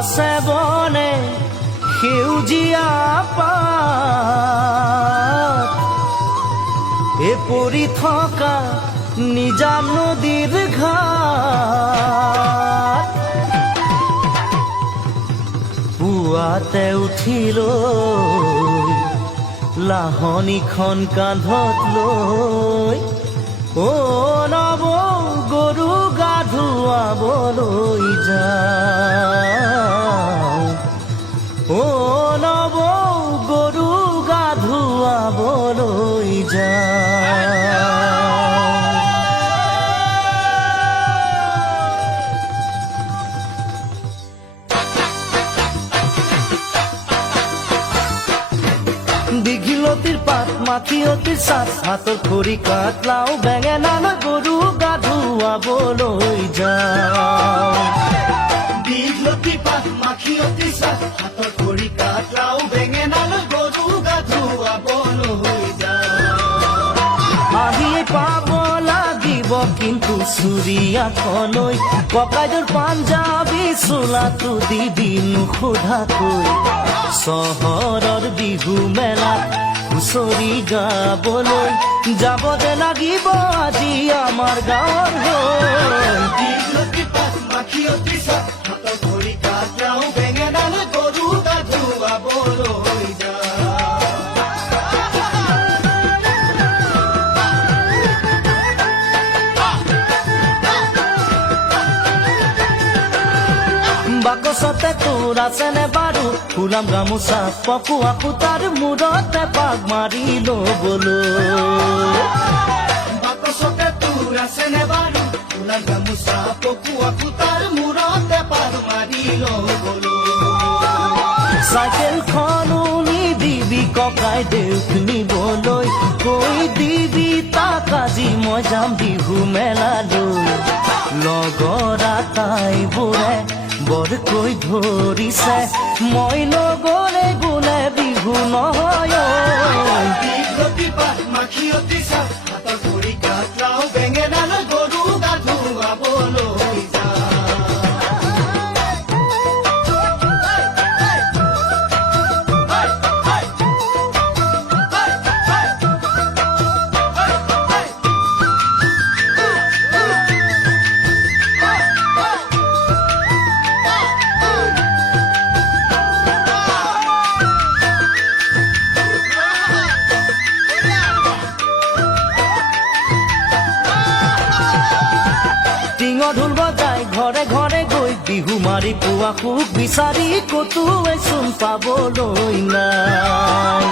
গছে বনে সেউজীয়া পাত এ পৰি থকা নিজা নদীৰ ঘাট পুৱাতে উঠিলৈ লাহনীখন কান্ধত লৈ নব গৰু গা ধুৱাবলৈ যাওঁ নব গৰু গা ধুৱাবলৈ যাওঁ দীঘিলতিৰ পাত মাখিয়তিৰ চাট হাতৰ খৰি কাঠ লাও বেঙেনা লৈ গৰু গা ধুৱাবলৈ যাওঁ দীঘলতিৰ পাত মাখিয়তিৰ চাট হাতৰ খৰি কাঠ লাও বেঙেনা লৈ গৰু গা ধুৱাবলৈ যাওঁ আহিয়ে পাব লাগিব কিন্তু চুৰিয়াখনৈ ককাইদেউৰ পাঞ্জাবী চোলাটো দিবি নোসোধাকৈ চহৰৰ বিহু মেলাত হুঁচৰি গাবলৈ যাব যে লাগিব আজি আমাৰ গাঁৱৰ হৈ দীঘলতি পাত মাখিয়তি চাট হাতৰ খৰি কাঠ লাও বেঙেনা লৈ গৰু গা ধুৱাবলৈ বাকচতে তোৰ আছেনে বাৰু ফুলাম গামোচা পকোৱা সূতাৰ মূৰতে পাক মাৰি ল'বলৈ বাকচতে তোৰ আছেনে বাৰু ফুলাম গামোচা পকোৱা সূতাৰ মূৰতে পাক মাৰি ল'বলৈ চাইকেলখনো নিদিবি ককাইদেউক নিবলৈ কৈ দিবি তাক আজি মই যাম বিহু মেলালৈ লগৰ আটাইবোৰে বৰকৈ ধৰিছে মই নগলে বোলে বিহু নহয় দীঘলতি পাত মাখিয়তি চাট হাতৰ খৰি কাঠ লাও বেঙেনা লৈ গৰু গা ধুৱাবলৈ ঢোল বজাই ঘৰে ঘৰে গৈ বিহু মাৰি পোৱা সুখ বিচাৰি ক'তোৱে চোন পাবলৈ নাই